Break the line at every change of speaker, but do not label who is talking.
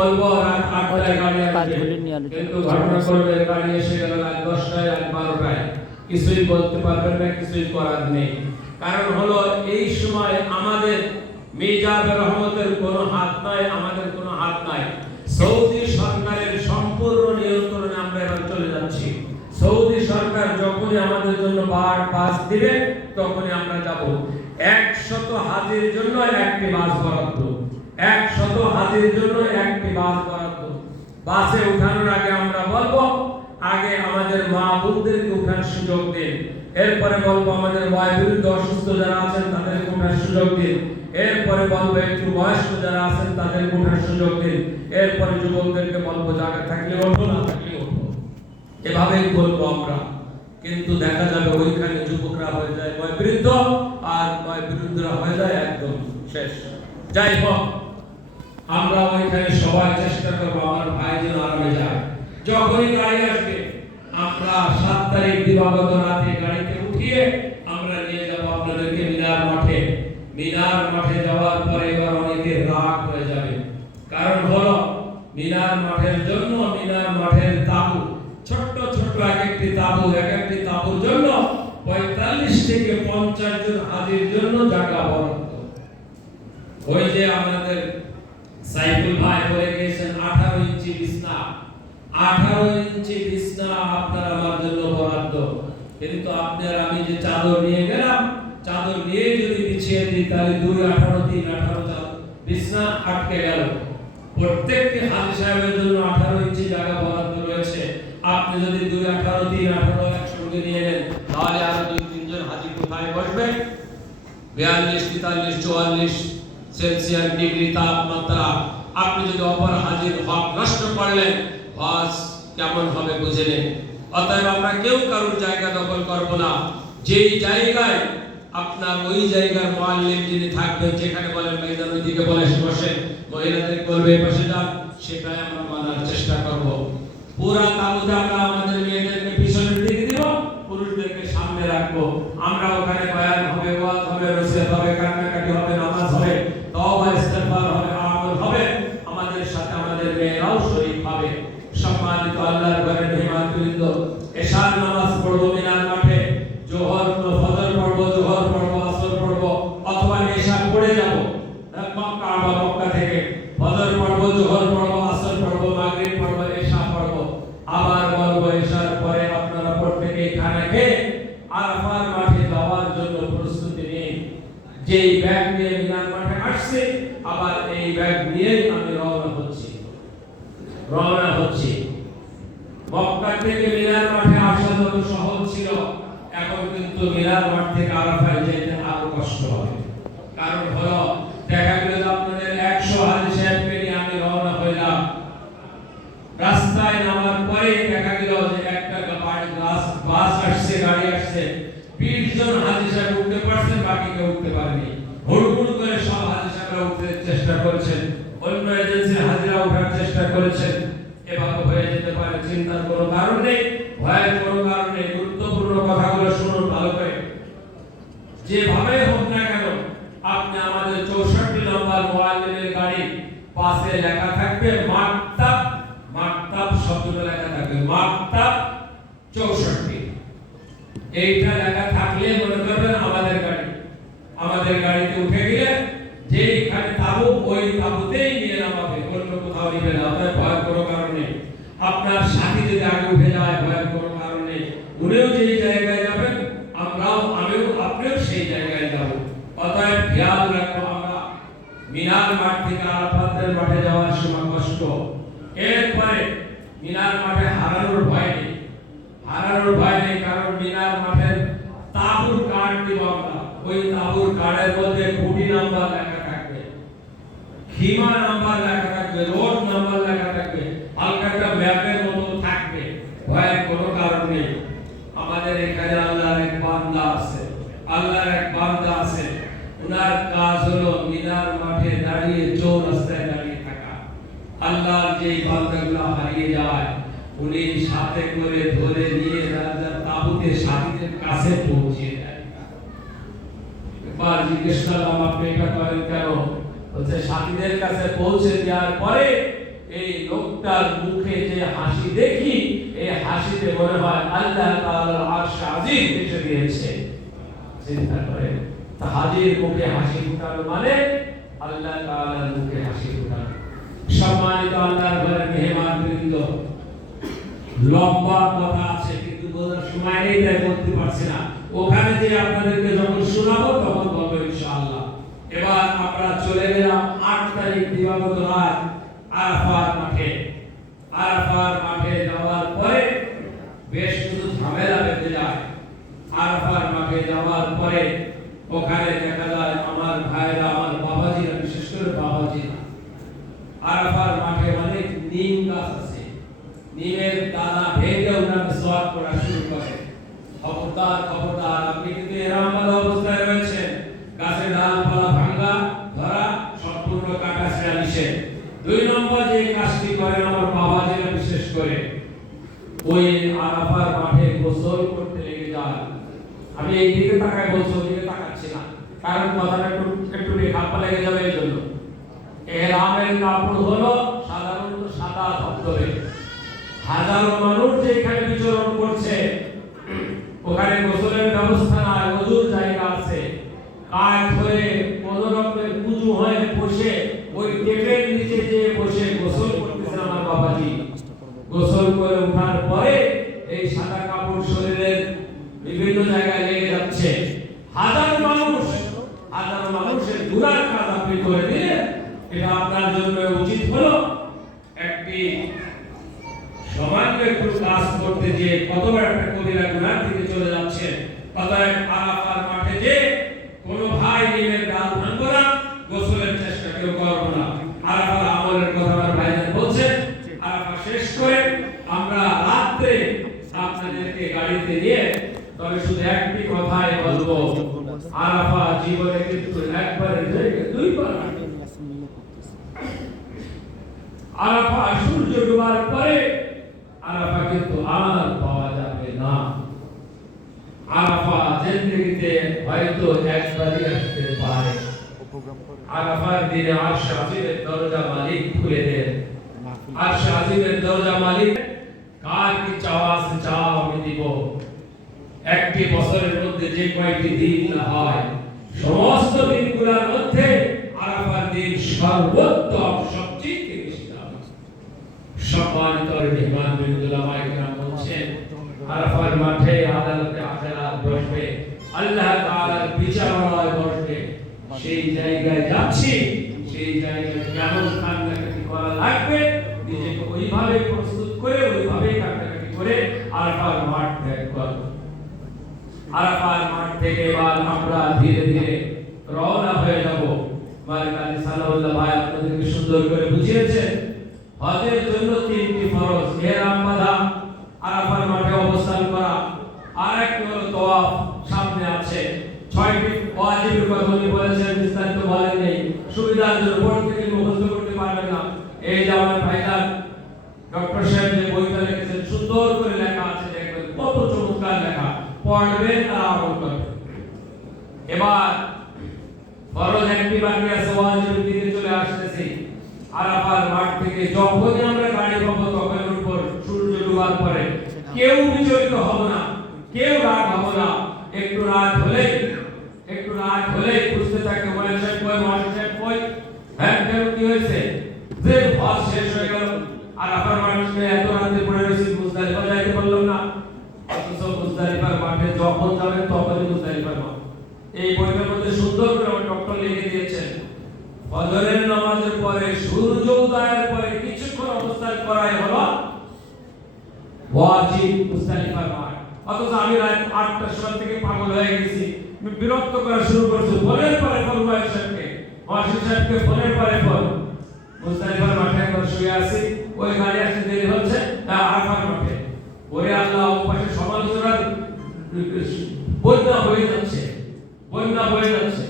বলব রাত আটটায় গাড়ি আসবে। কিন্তু করবে গাড়ি এসে গেল রাত দশটায় রাত বারোটায়। কিছুই বলতে পারবেন না কিছুই করার নেই। কারণ হলো এই সময় আমাদের রহমতের কোনো হাত নাই আমাদের কোনো হাত নাই। সৌদি সরকারের সম্পূর্ণ নিয়ন্ত্রণে আমরা এবার চলে যাচ্ছি। সৌদি সরকার যখনই আমাদের জন্য বার পাস দিবে তখনই আমরা যাব। একশত হাজির জন্য একটি বাস বরাদ্দ। একশত হাজির জন্য একটি বাস বরাদ্দ। বাসে উঠানোর আগে আমরা বলব, আগে আমাদের মা বোনদেরকে উঠার সুযোগ দিন। এরপরে বলব, আমাদের বয়োবৃদ্ধ অসুস্থ যারা আছেন তাদেরকে উঠার সুযোগ দিন। এরপরে বলব, একটু বয়স্ক যারা আছেন তাদেরকে উঠার সুযোগ দিন। এরপরে যুবকদেরকে বলব জায়গা থাকলে ওঠো না থাকলে ওঠো এভাবেই বলব আমরা। কিন্তু দেখা যাবে ওইখানে যুবকরা হয়ে যায় বয়োবৃদ্ধ আর বয়োবৃদ্ধরা হয়ে যায় একদম শেষ। যাই হোক। আমরা ওইখানে সবাই চেষ্টা করব আমার ভাই যেন আরামে যায়। যখনই গাড়ি আসবে, আমরা সাত তারিখ দিবাগত রাতে গাড়িতে উঠিয়ে আমরা নিয়ে যাব আপনাদেরকে মিনার মাঠে। মিনার মাঠে যাওয়ার পরে এবার অনেকে রাগ হয়ে যাবে। কারণ হলো, মিনার মাঠের জন্য মিনার মাঠের তাবু, ছোট্ট ছোট্ট এক একটি তাবু এক একটি তাবুর জন্য পঁয়তাল্লিশ থেকে পঞ্চাশ জন হাজির জন্য জায়গা বরাদ্দ। ওই যে আমাদের সাইফুল ভাই বলে গিয়েছেন, আঠারো ইঞ্চি বিছনা। আঠারো ইঞ্চি বিছনা আপনার আমার জন্য বরাদ্দ। কিন্তু আপনার আমি যে চাদর নিয়ে গেলাম, চাদর নিয়ে যদি বিছিয়ে দিই, তাহলে দুই আঠারো, তিন আঠারো চাদর বিছনা আটকে গেল। প্রত্যেকটি হাজি সাহেবের জন্য আঠারো ইঞ্চি জায়গা বরাদ্দ রয়েছে। আপনি যদি দুই আঠারো, তিন আঠারো একসঙ্গে নিয়ে নেন, তাহলে আরও দুই, তিনজন হাজি কোথায় বসবে? বিয়াল্লিশ, তেতাল্লিশ, চুয়াল্লিশ সেলসিয়াস ডিগ্রি তাপমাত্রা। আপনি যদি অপর হাজির নষ্ট করলেন কেমন হবে বুঝে নিন। অতএব আমরা কেউ কারোর জায়গা দখল করব না। যেই জায়গায় আপনার ওই জায়গার মোয়াল্লিম যিনি থাকবেন, যেখানে বলেন বলে মহিলাদের যান, সেটাই আমরা মানার চেষ্টা করব। পুরা তাবুতে আমরা আমাদের মেয়েদেরকে পিছনের দিকে দিব, পুরুষদেরকে সামনে রাখব। আমরা ওখানে বয়ান হবে, ওয়াজ হবে, রসিয়ত হবে কান্নাকাটি হবে নামাজ হবে তওবা ইস্তেগফার হবে আমল হবে আমাদের সাথে আমাদের মেয়েরাও শরীক হবে সম্মানিত আল্লাহর ঘরে মেহমানবৃন্দ এশার নামাজ পড়ব মিনার মাঠে জোহর ফজর পড়ব জোহর পড়ব আসর পড়ব অথবা এশা পড়ে যাব মক্কা বা মক্কা থেকে ফজর পড়ব জোহর পড়ব আসর পড়ব মাগরিব পড়ব এশা পড়ব আবার বলব এশার পরে আপনারা প্রত্যেকে খানা আরাফার মাঠে যাওয়ার জন্য প্রস্তুতি নিন। যেই ব্যাগ নিয়ে মিনার মাঠে আসছে, আবার এই ব্যাগ নিয়ে আমি রওনা হচ্ছি। রওনা হচ্ছি। মক্কা থেকে মিনার মাঠে আসা যত সহজ ছিল, এখন কিন্তু মিনার মাঠ থেকে আরাফায় যেতে আরও কষ্ট হবে। কারণ হলো দেখা গেল যে আপনাদের একশো হাজি সাহেবকে নিয়ে আমি রওনা হইলাম রাস্তায় নামার পরে দেখা গেল যে একটা গাড়ি বাস আসছে, গাড়ি আসছে। বিশ জন হাজি সাহেব উঠতে পারছেন, বাকি কেউ উঠতে পারেনি। হুড়হুড় করে সব হাজি সাহেবরা উঠতে চেষ্টা করেছেন। অন্য এজেন্সির হাজিরা ওঠার চেষ্টা করেছেন। এভাবে হয়ে যেতে পারে, চিন্তার কোনো কারণ নেই, ভয়ের কোনো কারণ নেই। গুরুত্বপূর্ণ কথাগুলো শুনুন ভালো করে। যেভাবে হোক না কেন, আপনি আমাদের চৌষট্টি নম্বর মোবাইলের গাড়ি পাশে লেখা থাকবে, মাকতাব মাকতাব শব্দটা লেখা থাকবে, মাকতাব চৌষট্টি। এইটা লেখা থাকলে মনে করবেন আমাদের গাড়ি। আমাদের গাড়িতে উঠে গেলে যেইখানে তাবু ওই তাবুতেই নিয়ে নামাবে। অন্য কোথাও নিবে না, আপনার ভয়ের কোনো কারণ আপনার সাথী যদি আগে উঠে যায়, ভয়ের কোনো কারণ উনিও যেই জায়গায় যাবেন, আমরাও, আমিও, আপনিও সেই জায়গায় যাব। অতএব খেয়াল রাখব আমরা। মিনার মাঠ থেকে আরাফাতের মাঠে যাওয়ার সময় কষ্ট। এরপরে মিনার মাঠে হারানোর ভয় নেই। হারানোর ভয় নেই, কারণ মিনার মাঠের তাবুর কার্ড দিব ওই তাবুর কার্ডের মধ্যে খুঁটি নাম্বার লেখা থাকবে। সীমা নাম্বার লেখা থাকবে রোড নাম্বার লেখা থাকবে, হালকা একটা ম্যাপের মতো থাকবে। ভয়ের কোনো কারণ নেই। আমাদের এখানে আল্লাহর এক বান্দা আছে, আল্লাহর এক বান্দা আছে। উনার কাজ হলো মিনার মাঠে দাঁড়িয়ে চৌরাস্তায় দাঁড়িয়ে থাকা। আল্লাহর যেই বান্দাগুলো হারিয়ে যায় উনি সাথে করে ধরে নিয়ে রাজা তাবুতে সাথীদের কাছে পৌঁছিয়ে দেয়। জিজ্ঞেস করলাম, আপনি এটা করেন কেন? বলছে, সাথীদের কাছে পৌঁছে দেওয়ার পরে লোকটার মুখে যে হাসি দেখি, এই হাসিতে মনে হয় আল্লাহ তাআলার আরশ আজিম এসে দিয়েছে চিন্তা করে তা হাজির মুখে হাসি ফুটানো মানে আল্লাহ তাআলার মুখে হাসি সম্মানিত আল্লাহর মেহমান বৃন্দ লম্বা কথা আছে, কিন্তু বোঝার সময় নেই, তাই বলতে পারছি না। ওখানে যে আপনাদেরকে যখন শোনাবো, তখন বলব ইনশাআল্লাহ। এবার আমরা চলে গেলাম আট তারিখ দিবাগত রাত, আরাফার মাঠে। আরাফার মাঠে যাওয়ার পরে বেশ কিছু ঝামেলা বেঁধে যায়। আরাফার মাঠে যাওয়ার পরে ওখানে দেখা যায় আমার ভাইরা, আমার বাবাজিরা, বিশেষ করে বাবাজিরা, আরাফার মাঠে অনেক নিম গাছ আছে। নিমের দানা ভেঙে ওনাকে সওয়াব করা শুরু করে। খবরদার খবরদার, আপনি কিন্তু এরামবাদ অবস্থায় রয়েছেন। গাছের ডালপালা ভাঙা ধরা, সম্পূর্ণ কাটা ছেড়া নিষেধ দুই নম্বর যে কাজটি করেন আমার বাবা যেটা বিশেষ করে ওই আরাফার মাঠে গোসল করতে লেগে যায়। আমি এই দিকে তাকায় বলছি, ওই দিকে তাকাচ্ছি না কারণ কথাটা একটু একটু খাপ্পা লেগে যাবে এই জন্য। এহরামের কাপড় হলো সাধারণত সাদা ধবধবে। হাজারো মানুষ যে এখানে বিচরণ করছে, ওখানে গোসলের ব্যবস্থা নাই অজুর জায়গা আছে। কাজ ধরে কোন পুজো হয়ে বসে, ওই টেপের নিচে যে বসে গোসল করতেছে আমার বাবাজি। গোসল করে ওঠার পরে এই সাদা কাপড় শরীরের বিভিন্ন জায়গায় লেগে যাচ্ছে। হাজার মানুষ, হাজার মানুষের গুনার কাজ আপনি করে দিলেন এটা আপনার জন্য উচিত হলো একটি সামান্য একটু কাজ করতে যে কত বড় একটা কবিরা গুনার দিকে চলে যাচ্ছে অতএব আরাফার মাঠে যে কোনো ভাই নিমের ডাল ভাঙবো না, গোসলের চেষ্টা কেউ করব না। আরাফার আমলের কথা আমার ভাইজান বলছেন, আরাফা শেষ করে আমরা রাত্রে আপনাদেরকে গাড়িতে নিয়ে তবে শুধু একটি কথাই বলব, আরাফা জীবনে কিন্তু একবারের জায়গায় দুইবার আরাফা সূর্য ডোবার পরে আরাফা কিন্তু আর পাওয়া যাবে না। আরাফা জিন্দগিতে হয়তো একবারই আসতে পারে। আরাফার দিনে আর শাহিদের দরজা মালিক খুলে দেন। আর শাহিদের দরজা মালিক, কার কি চাওয়া আছে চাও আমি দিব। একটি বছরের মধ্যে যে কয়টি দিন হয়, সমস্ত দিনগুলোর মধ্যে আরাফার দিন সর্বোত্তম সম্মানিত মেহমান বিন্দুলামাই কেরাম বলছেন আরাফার মাঠে আদালতে আখেরাত বসবে আল্লাহ তাআলার বিচারালয় বসবে সেই জায়গায় যাচ্ছি সেই জায়গায় কেমন কান্নাকাটি করা লাগবে নিজেকে ওইভাবে প্রস্তুত করে ওইভাবে কান্নাকাটি করে আরাফার মাঠ ত্যাগ করব আরাফার মাঠ থেকে এবার আমরা ধীরে ধীরে রওনা হয়ে যাব মালিক আলী সালাউল্লাহ ভাই আপনাদেরকে সুন্দর করে বুঝিয়েছেন হজের জন্য তিনটি ফরজ ইহরাম বাঁধা আরাফার মাঠে অবস্থান করা আর একটি হলো তওয়াফ সামনে আছে ছয়টি ওয়াজিবের কথা উনি বলেছেন বিস্তারিত বলেন নেই সুবিধার জন্য বোর্ড থেকে মুখস্থ করতে পারবেন না এই যে আমার ভাইজান ডক্টর সাহেব যে বইটা লিখেছেন সুন্দর করে লেখা আছে দেখবেন কত চমৎকার লেখা পড়বেন আর আমল করবেন এবার ফরজ একটি বাকি দিকে চলে আসতেছি। আরাফার মাঠ থেকে যখনই আমরা গাড়ি পাবো তখন উপর সূর্য ডুবার পরে। কেউ বিচলিত হব না, কেউ রাগ হব না। একটু রাত হলেই, একটু রাত হলেই বুঝতে থাকে মহেশ সাহেব, কই মহেশ সাহেব, কই? হ্যাঁ কেন, কি হয়েছে? যে হজ শেষ হয়ে গেল। আর আপনার মানুষকে এত রাতে পড়ে রয়েছি, মুজদালিফা যাইতে পারলাম না। অথচ মুজদালিফার মাঠে যখন যাবেন তখনই মুজদালিফার মাঠ। এই বইটার মধ্যে সুন্দর করে আমার ডক্টর লিখে দিয়েছেন ফজরের নামাজের পরে, সূর্য উদয়ের পরে কিছুক্ষণ অবস্থান করাই হলো ওয়াজিব অথচ আমি রাত আটটার সময় থেকে পাগল হয়ে গেছি। আমি বিরক্ত করা শুরু করছি। ফোনের পরে ফোন সাহেবকে। মহেশ সাহেবকে ফোনের পরে ফোন মুজদালিফার মাঠে একবার শুয়ে আছি। ওই গাড়ি আসতে দেরি হচ্ছে, তা আরাফার মাঠে। ওরে আল্লাহ পাশে বন্যা হয়ে যাচ্ছে। বন্যা হয়ে যাচ্ছে।